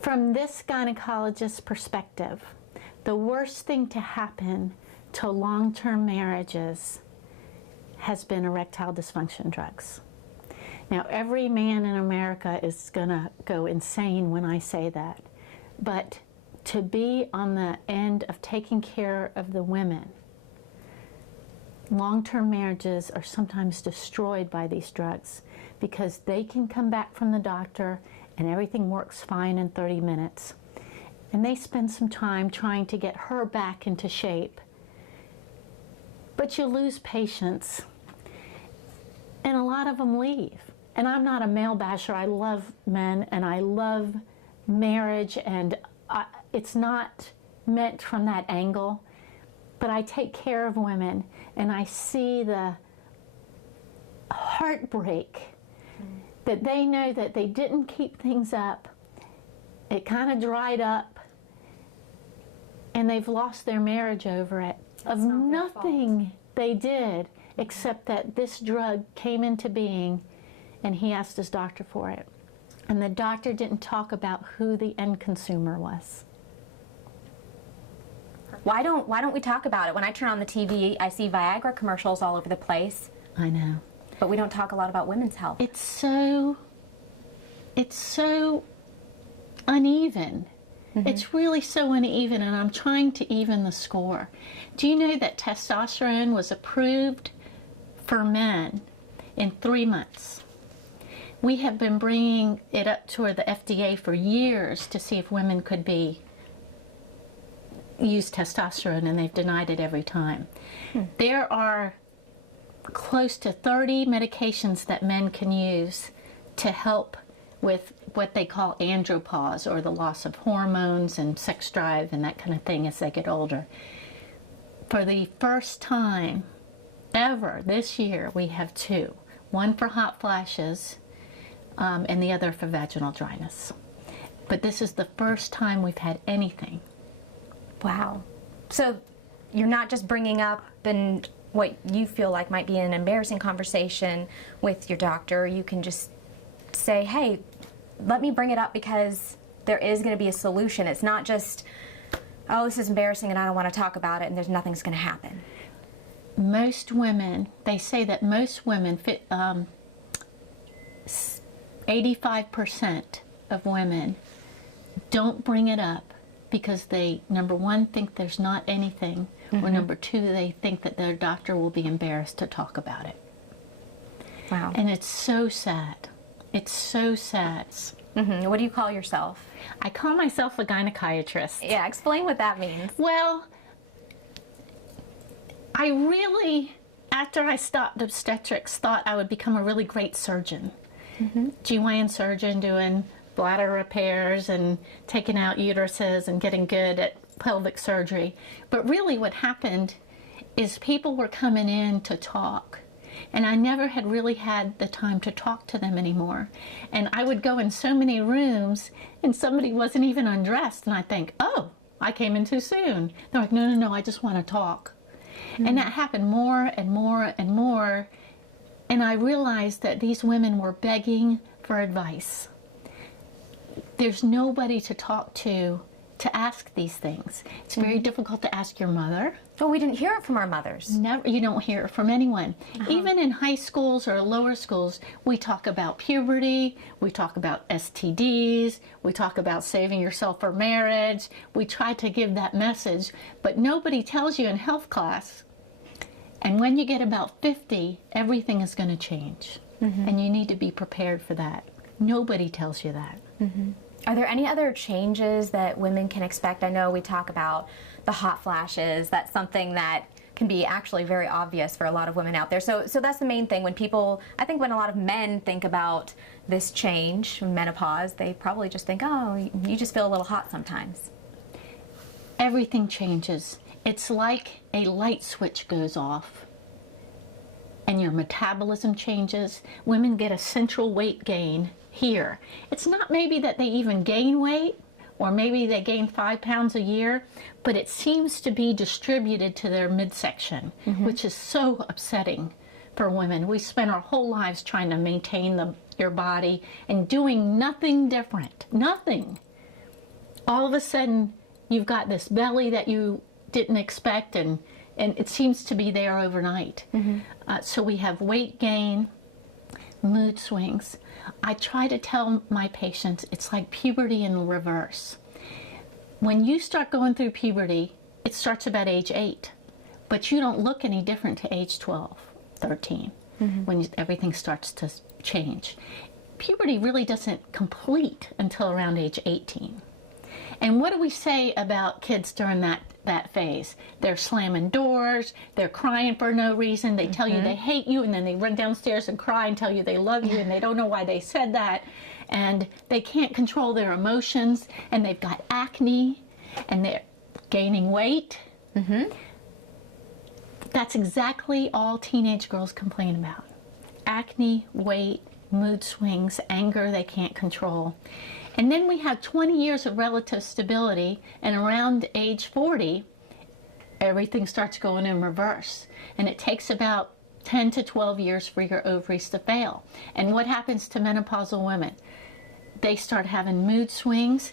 From this gynecologist's perspective, the worst thing to happen to long-term marriages has been erectile dysfunction drugs. Now, every man in America is gonna go insane when I say that, but to be on the end of taking care of the women, long-term marriages are sometimes destroyed by these drugs because they can come back from the doctor and everything works fine in 30 minutes. And they spend some time trying to get her back into shape. But you lose patience, and a lot of them leave. And I'm not a male basher. I love men and I love marriage, and it's not meant from that angle. But I take care of women and I see the heartbreak that they know that they didn't keep things up. It kind of dried up and they've lost their marriage over it. Of nothing they did except that this drug came into being and he asked his doctor for it. And the doctor didn't talk about who the end consumer was. Why don't we talk about it? When I turn on the TV, I see Viagra commercials all over the place. I know. But we don't talk a lot about women's health. It's so uneven. Mm-hmm. It's really so uneven, and I'm trying to even the score. Do you know that testosterone was approved for men in 3 months? We have been bringing it up toward the FDA for years to see if women could use testosterone, and they've denied it every time. There are close to 30 medications that men can use to help with what they call andropause, or the loss of hormones and sex drive and that kind of thing as they get older. For the first time ever this year, we have two. One for hot flashes and the other for vaginal dryness. But this is the first time we've had anything. Wow. So you're not just bringing up what you feel like might be an embarrassing conversation with your doctor. You can just say, hey, let me bring it up because there is going to be a solution. It's not just, oh, this is embarrassing and I don't want to talk about it and there's nothing's going to happen. Most women, they say that most women, 85% of women don't bring it up because they, number one, think there's not anything, or number two, they think that their doctor will be embarrassed to talk about it. Wow. And it's so sad. It's so sad. What do you call yourself? I call myself a gynecologist. Yeah, explain what that means. Well, I really, after I stopped obstetrics, thought I would become a really great surgeon. GYN surgeon doing bladder repairs and taking out uteruses and getting good at pelvic surgery. But really what happened is people were coming in to talk, and I never had really had the time to talk to them anymore. And I would go in so many rooms and somebody wasn't even undressed, and I think, oh, I came in too soon. They're like, no, I just want to talk. And that happened more and more and more, and I realized that these women were begging for advice. There's nobody to talk to ask these things. It's very difficult to ask your mother. Well, we didn't hear it from our mothers. Never, you don't hear it from anyone. Even in high schools or lower schools, we talk about puberty, we talk about STDs, we talk about saving yourself for marriage. We try to give that message, but nobody tells you in health class. And when you get about 50, everything is going to change. And you need to be prepared for that. Nobody tells you that. Are there any other changes that women can expect? I know we talk about the hot flashes. That's something that can be actually very obvious for a lot of women out there. So that's the main thing. When people, I think when a lot of men think about this change, menopause, they probably just think, oh, you just feel a little hot sometimes. Everything changes. It's like a light switch goes off and your metabolism changes. Women get a central weight gain here. It's not maybe that they even gain weight, or maybe they gain 5 pounds a year, but it seems to be distributed to their midsection, which is so upsetting for women. We spend our whole lives trying to maintain your body and doing nothing different, nothing. all of a sudden you've got this belly that you didn't expect, and it seems to be there overnight. So we have weight gain, mood swings. I try to tell my patients it's like puberty in reverse. When you start going through puberty, it starts about age 8, but you don't look any different to age 12, 13, when everything starts to change. Puberty really doesn't complete until around age 18. And what do we say about kids during that phase? They're slamming doors, they're crying for no reason, they tell you they hate you, and then they run downstairs and cry and tell you they love you, and they don't know why they said that, and they can't control their emotions, and they've got acne, and they're gaining weight. That's exactly all teenage girls complain about. Acne, weight, mood swings, anger they can't control. And then we have 20 years of relative stability, and around age 40, everything starts going in reverse. And it takes about 10 to 12 years for your ovaries to fail. And what happens to menopausal women? They start having mood swings.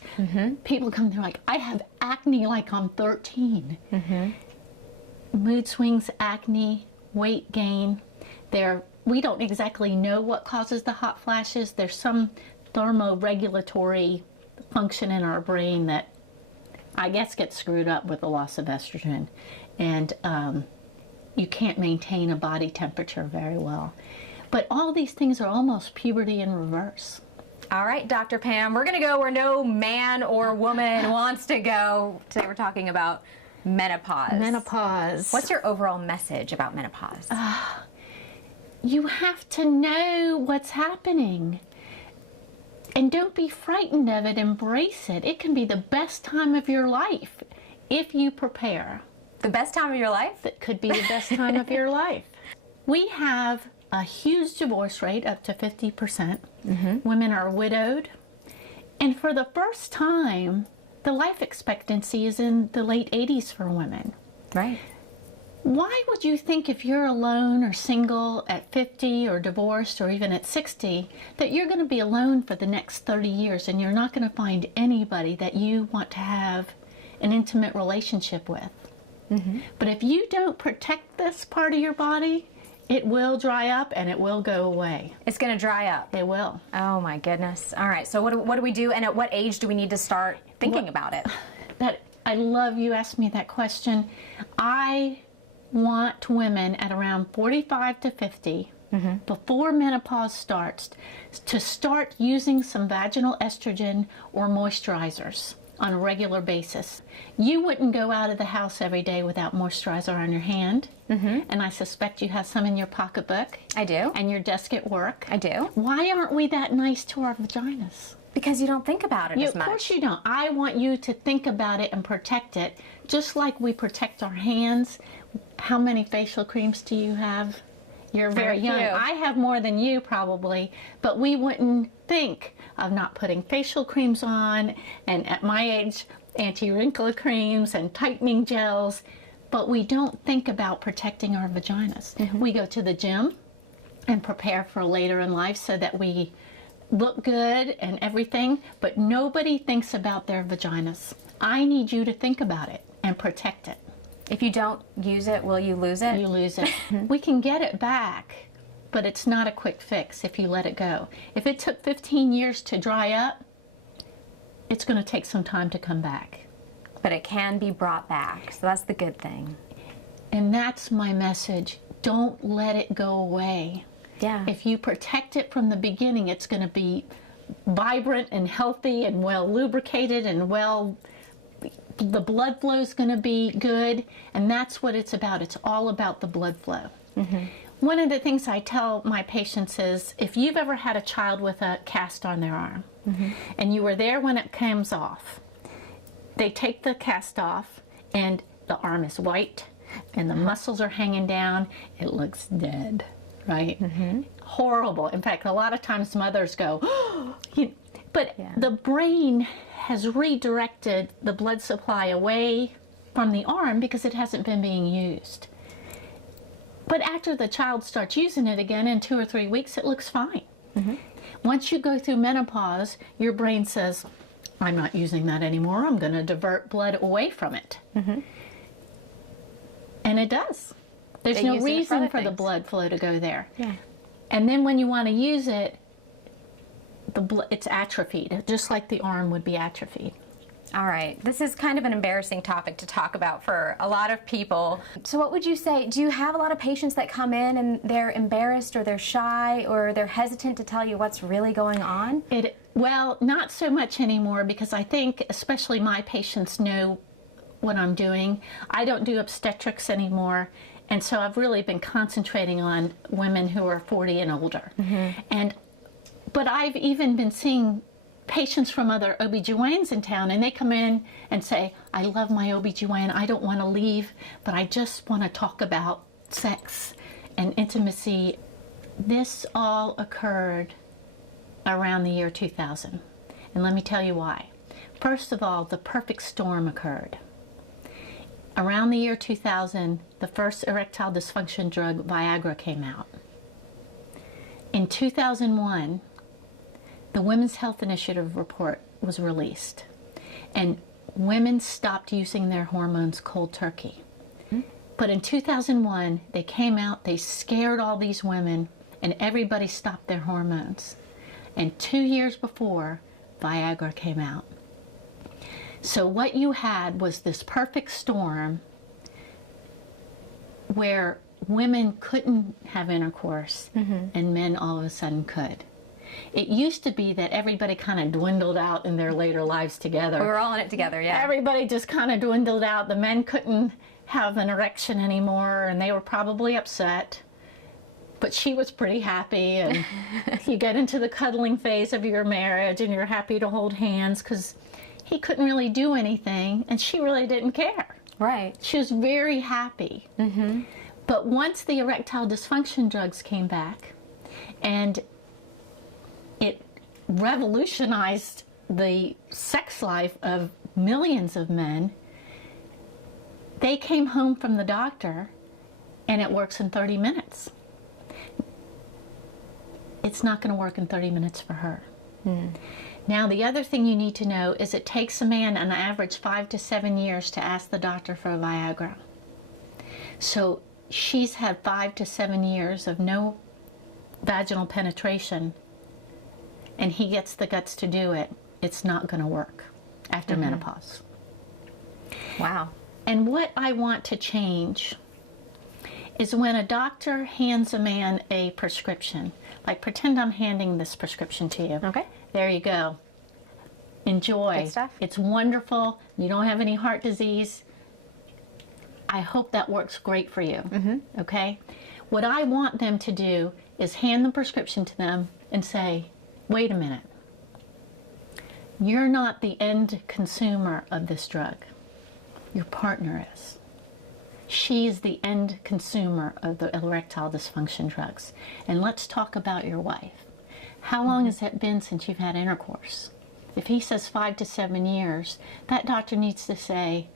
People come through like, I have acne like I'm 13. Mood swings, acne, weight gain. We don't exactly know what causes the hot flashes. There's some thermoregulatory function in our brain that I guess gets screwed up with the loss of estrogen, and you can't maintain a body temperature very well. But all these things are almost puberty in reverse. All right, Dr. Pam, we're going to go where no man or woman wants to go. Today we're talking about menopause. Menopause. What's your overall message about menopause? You have to know what's happening. And don't be frightened of it, embrace it. It can be the best time of your life if you prepare. The best time of your life? That could be the best time of your life. We have a huge divorce rate, up to 50%. Women are widowed. And for the first time, the life expectancy is in the late 80s for women. Right. Why would you think if you're alone or single at 50 or divorced or even at 60 that you're going to be alone for the next 30 years and you're not going to find anybody that you want to have an intimate relationship with? But if you don't protect this part of your body, it will dry up and it will go away. It's going to dry up. It will. Oh my goodness. All right. So what do we do, and at what age do we need to start thinking about it? I love you asked me that question. I want women at around 45 to 50, before menopause starts, to start using some vaginal estrogen or moisturizers on a regular basis. You wouldn't go out of the house every day without moisturizer on your hand, and I suspect you have some in your pocketbook. I do. And your desk at work. I do. Why aren't we that nice to our vaginas? Because you don't think about it as much. Of course you don't. I want you to think about it and protect it, just like we protect our hands. How many facial creams do you have? You're very young. I have more than you probably, but we wouldn't think of not putting facial creams on, and at my age, anti-wrinkle creams and tightening gels, but we don't think about protecting our vaginas. We go to the gym and prepare for later in life so that we look good and everything, but nobody thinks about their vaginas. I need you to think about it and protect it. If you don't use it, will you lose it? You lose it. We can get it back, but it's not a quick fix if you let it go. If it took 15 years to dry up, it's going to take some time to come back. But it can be brought back, so that's the good thing. And that's my message. Don't let it go away. Yeah. If you protect it from the beginning, it's going to be vibrant and healthy and well lubricated and the blood flow is going to be good, and that's what it's about. It's all about the blood flow. One of the things I tell my patients is, if you've ever had a child with a cast on their arm, and you were there when it comes off, they take the cast off, and the arm is white, and the muscles are hanging down. It looks dead, right? Horrible. In fact, a lot of times mothers go, but the brain has redirected the blood supply away from the arm because it hasn't been being used. But after the child starts using it again in 2 or 3 weeks, it looks fine. Once you go through menopause, your brain says, I'm not using that anymore. I'm going to divert blood away from it. And it does. There's no reason for the blood flow to go there. Yeah. And then when you want to use it, it's atrophied, just like the arm would be atrophied. All right. This is kind of an embarrassing topic to talk about for a lot of people. So what would you say? Do you have a lot of patients that come in and they're embarrassed or they're shy or they're hesitant to tell you what's really going on? Well, not so much anymore, because I think especially my patients know what I'm doing. I don't do obstetrics anymore. And so I've really been concentrating on women who are 40 and older. But I've even been seeing patients from other OBGYNs in town, and they come in and say, I love my OBGYN, I don't want to leave, but I just want to talk about sex and intimacy. This all occurred around the year 2000, and let me tell you why. First of all, the perfect storm occurred. Around the year 2000, the first erectile dysfunction drug, Viagra, came out. In 2001, the Women's Health Initiative report was released, and women stopped using their hormones cold turkey. But in 2001, they came out, they scared all these women, and everybody stopped their hormones. And 2 years before, Viagra came out. So what you had was this perfect storm where women couldn't have intercourse and men all of a sudden could. It used to be that everybody kind of dwindled out in their later lives together. We were all in it together, yeah. Everybody just kind of dwindled out. The men couldn't have an erection anymore, and they were probably upset. But she was pretty happy, and you get into the cuddling phase of your marriage, and you're happy to hold hands because he couldn't really do anything, and she really didn't care. Right. She was very happy. But once the erectile dysfunction drugs came back, and it revolutionized the sex life of millions of men, they came home from the doctor, and it works in 30 minutes. It's not going to work in 30 minutes for her. Now, the other thing you need to know is it takes a man on average 5 to 7 years to ask the doctor for a Viagra. So she's had 5 to 7 years of no vaginal penetration, and he gets the guts to do it. It's not going to work after menopause. Wow. And what I want to change is when a doctor hands a man a prescription, like pretend I'm handing this prescription to you. Okay. There you go. Enjoy. Good stuff. It's wonderful. You don't have any heart disease. I hope that works great for you. Okay? What I want them to do is hand the prescription to them and say, wait a minute. You're not the end consumer of this drug. Your partner is. She is the end consumer of the erectile dysfunction drugs. And let's talk about your wife. How long has it been since you've had intercourse? If he says 5 to 7 years, that doctor needs to say,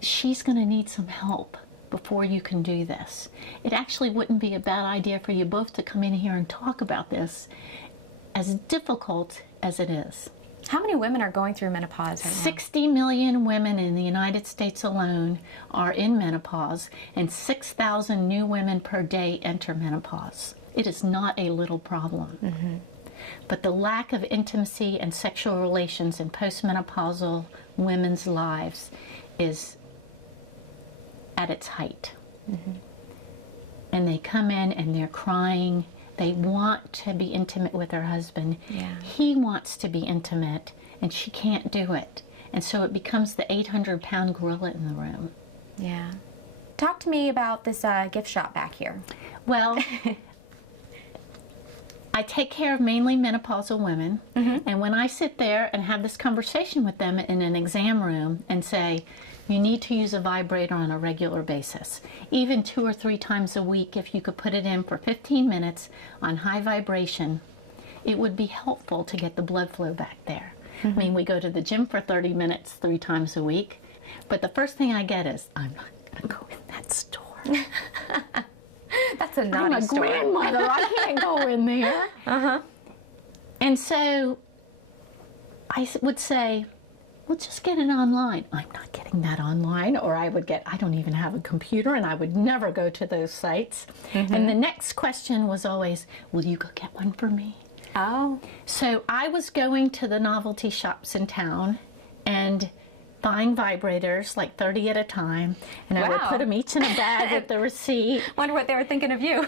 she's going to need some help before you can do this. It actually wouldn't be a bad idea for you both to come in here and talk about this, as difficult as it is. How many women are going through menopause right now? 60 million women in the United States alone are in menopause, and 6,000 new women per day enter menopause. It is not a little problem. But the lack of intimacy and sexual relations in postmenopausal women's lives is at its height. And they come in and they're crying. They want to be intimate with her husband. He wants to be intimate, and she can't do it. And so it becomes the 800-pound gorilla in the room. Yeah. Talk to me about this gift shop back here. Well, I take care of mainly menopausal women, and when I sit there and have this conversation with them in an exam room and say, you need to use a vibrator on a regular basis, even 2 or 3 times a week. If you could put it in for 15 minutes on high vibration, it would be helpful to get the blood flow back there. I mean, we go to the gym for 30 minutes 3 times a week, but the first thing I get is, I'm not going to go in that store. That's a naughty I'm a store. grandmother. I can't go in there. And so would say, well, just get it online. I'm not getting that online. Or I would get, I don't even have a computer, and I would never go to those sites. And the next question was always, will you go get one for me? Oh. So I was going to the novelty shops in town and buying vibrators, like 30 at a time, and I would Wow. put them each in a bag with the receipt. Wonder what they were thinking of you.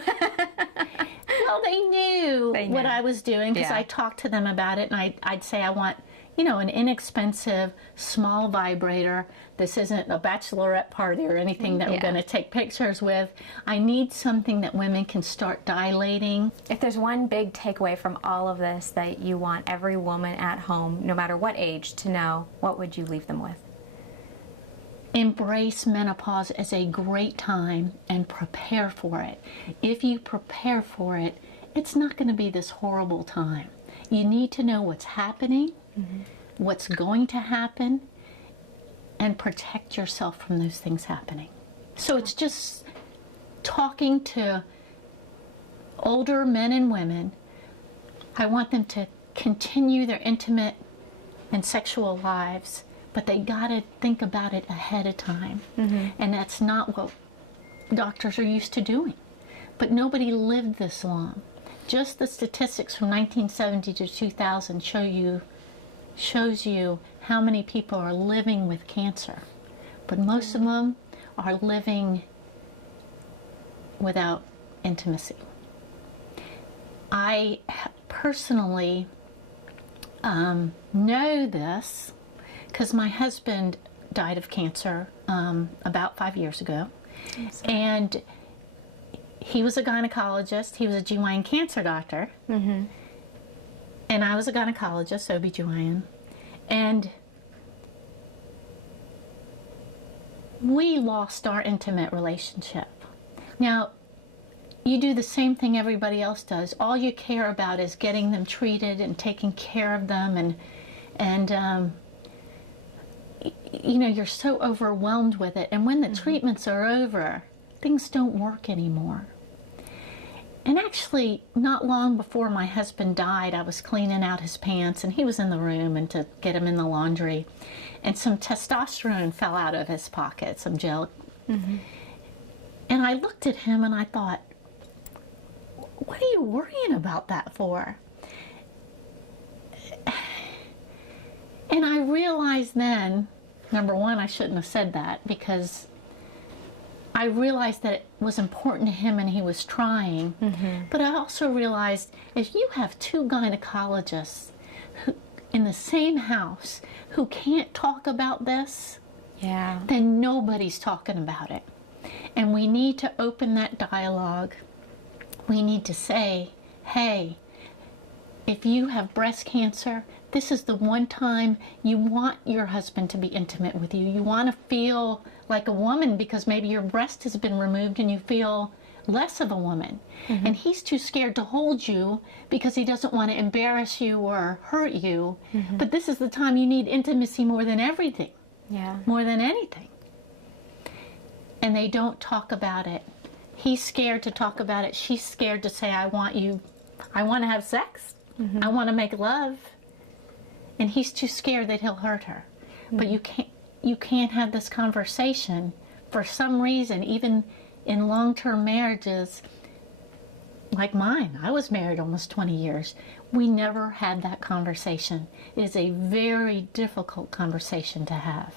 Well, they knew They what knew. I was doing because Yeah. I talked to them about it, and I'd say I want, you know, an inexpensive, small vibrator. This isn't a bachelorette party or anything that we're Yeah. going to take pictures with. I need something that women can start dilating. If there's one big takeaway from all of this that you want every woman at home, no matter what age, to know, what would you leave them with? Embrace menopause as a great time and prepare for it. If you prepare for it, it's not going to be this horrible time. You need to know what's happening, what's going to happen, and protect yourself from those things happening. So it's just talking to older men and women. I want them to continue their intimate and sexual lives, but they gotta think about it ahead of time. And that's not what doctors are used to doing. But nobody lived this long. Just the statistics from 1970 to 2000 shows you how many people are living with cancer. But most of them are living without intimacy. I personally know this because my husband died of cancer about 5 years ago. And he was a gynecologist. He was a GYN cancer doctor. And I was a gynecologist, OB-GYN. And we lost our intimate relationship. Now, you do the same thing everybody else does. All you care about is getting them treated and taking care of them, and you know, you're so overwhelmed with it. And when the treatments are over, things don't work anymore. And actually, not long before my husband died, I was cleaning out his pants, and he was in the room, and to get him in the laundry, and some testosterone fell out of his pocket, some gel. And I looked at him and I thought, what are you worrying about that for? And I realized then, number one, I shouldn't have said that, because I realized that it was important to him and he was trying. But I also realized if you have two gynecologists who, in the same house, who can't talk about this, Yeah. then nobody's talking about it. And we need to open that dialogue. We need to say, hey, if you have breast cancer, this is the one time you want your husband to be intimate with you. You want to feel like a woman because maybe your breast has been removed and you feel less of a woman. And he's too scared to hold you because he doesn't want to embarrass you or hurt you. But this is the time you need intimacy more than everything, Yeah. more than anything. And they don't talk about it. He's scared to talk about it. She's scared to say, I want to have sex. I want to make love. And he's too scared that he'll hurt her. But you can't have this conversation for some reason, even in long-term marriages like mine. I was married almost 20 years. We never had that conversation. It is a very difficult conversation to have.